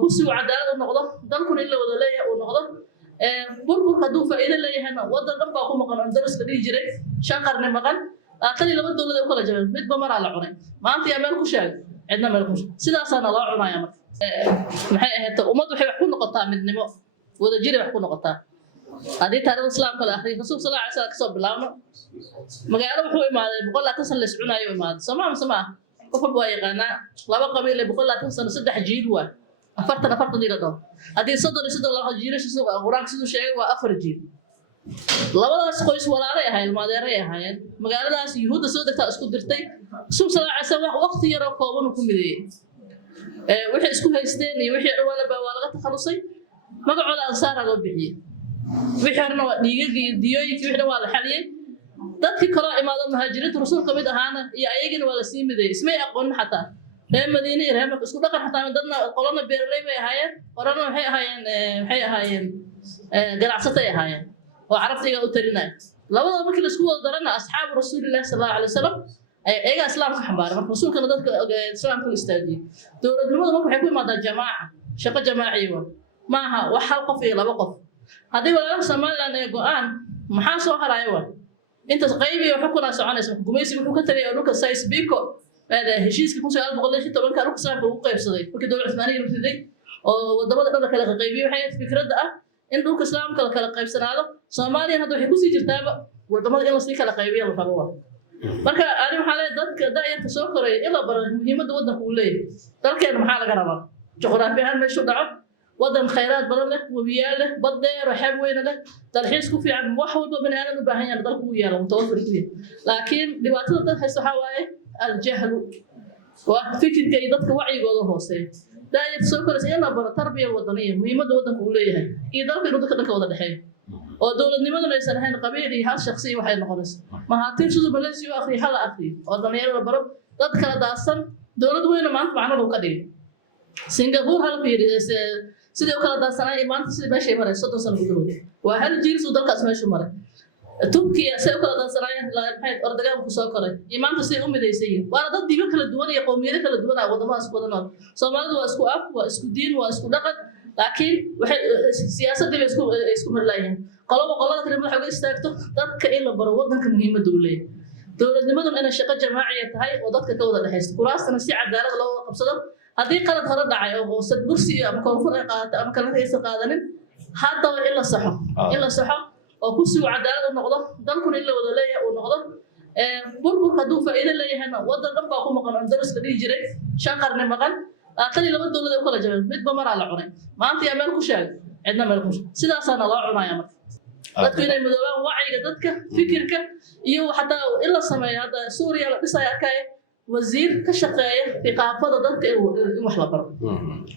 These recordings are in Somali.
كرسي وعدالة النقطة دلكن إلا وذلية والنقطة بربر كدو فإذا لا يهنا وضع دم باقو مقال أندرس لدي جري شاقر نمقال أتني لما الدولة دي كلها جبل مد بمر على عوني ما أنت يا مالكو شاق عندنا مالكو سيدا سانا الله عنا يا مر maxay ahayd ummadu waxay wax ku noqotaa midnimo wada jir wax ku noqotaa hadii taariikhda islaamka la akhriyo rasuulka sallallahu alayhi wasallam ka soo bilaabno magaalo wuxuu imaaday 120 sano la iscunayo imaaday Soomaa qof walba waa yaqaanaa laba qabiil 120 sano saddex jiil waa afartan diirado hadii soddon la jiilasho suuqa quraanka sidoo sheegay waa afar jiil labadaas qoys walaalay ahaayeen maadeeray ahaayeen magaaladaas yuhuudda soo degtaa isku dirtay rasuulka sallallahu alayhi wasallam waqti yar oo kooban ku mideeyay wixii isku haysteen iyo wixii dhawaalaba waa laga takhalusay magacooda ansaar loo bixiyay wixii horna waa dhiigagii diyooyinkii wixii waa la xaliyay dadkii kala imaado muhaajiriinta rasuulka mid ahaana iyo ayagina waa la sii mideeyay ismay aqoon xataa reer Madiina iyo reer Makka isku dhaqan xataa dadna qolana beeraley bay ahaayeen qorana waxay ahaayeen ganacsatay ahaayeen oo carabtiga u tarinay labadaba markii la isku wada darana asxaabu rasuulillaah sallallahu alayhi wasallam ayaga islaamka xambaar marka rasuulkana dadka islaamka u istaajiyay dowladnimadu marka waxay ku imaadaa jamaaca shaqo jamaaciyo maaha wax hal qof iyo laba qof hadii walaalaha Soomaaliland ay go'aan maxaa soo harayo inta qayb iyo xukun aan soconayso gumaysi wuxuu ka tagay dhulka Sais Biko heshiiska 1916 ka dhulka Soomaaliya uu qaybsaday markii dowladda Cusmaaniga la riday oo wadamada dhan kala qaybiyay waxay fikradda ah in dhulka islaamka kala qaybsanaado Soomaaliya hadda waxay ku sii jirtaaba wadamada in la sii kala qaybiyo la rabo marka ari waxa la dadka daayirka soo koray ila baran muhiimada wadanka uu leeyahay dalkeena maxaa laga rabaa juqraafi ahaan meeshu dhaco wadan khayraad badan leh wabiyaal leh bad dheer xab weyn leh dalxiis ku fiican wax walba bani aadam u baahan yahay dalku uu yeelo mutawafir ku yahay laakiin dhibaatada dadka haysta waxa waaye al-jahl wa fikirka iyo dadka wacigooda hooseeyo daayirka soo koray ila baran tarbiya wadaniga muhiimada wadanka uu leeyahay iyo dalka inuu dadka dhanka wada dhaxeeyo oo dowladnimaduna aysan ahayn qabiil iyo hal shakhsi waxay noqonaysaa ma haatiin sidoo Malaysia akhri hal akhri oo dhalinyarada baro dad kala daadsan dowlad weyn maanta macnaheedu ka dhigay Singapore hal fiiris sidoo kala daadsanay maanta sidii meesha maray 30 sano gudahood waa hal jiil soo dalkaas meesha maray Turkiya sidoo kala daadsanay maxay ordagaan ku soo koray maanta si u mideysay waa dad diibo kala duwan iyo qowmiyado kala duwan wadamada isku wada nool Soomaalidu waa isku af waa isku diin waa isku dhaqan laakiin waxay siyaasadda isku marlaayeen qolada kale waxa ay istaagto dadka in la baro wadanka muhiimada uu leeyahay dowladnimadu inay shaqo jamaaciye tahay oo dadka ka wada dhaxaysto kuraasna si cadaalad loo qabsado hadii qalad hore dhacay oo sad bursi ama koonfur ay qaadato ama kala hayso qaadanin hadda in la saxo oo kursi cadaalad u noqdo dalkuna in la wada leeyahay uu noqdo burbur kaduu faa'iido leeyahay wadan dhan baa ku maqan Andalus la dhigi jiray shan qarni maqan أتني لما الدولة كلها جبل مد بمر على عوني ما أنت يا مالكو شاق عندنا مالكو سيدا سانا الله عنا يا مر dadku inay midoobaan wacyiga dadka fikirka iyo xataa ila sameeyo hada Suuriya la dhisay arkay wasiir ka shaqeeya thaqafada dadka in wax la baro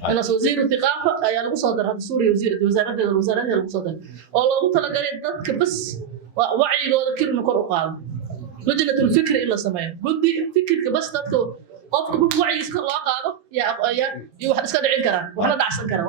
ana wasiir thaqafa ayaa lagu soo daray Suuriya wasaaradda lagu soo daray oo loogu talagalay dadka bas wacyigooda kirna kor u qaado lajnatul fikr ila sameeyo gudi fikirka bas dadka qofka wacyigiisa kor loo qaado ya iyo wax iska dhicin karaan wax la dhacsan karaan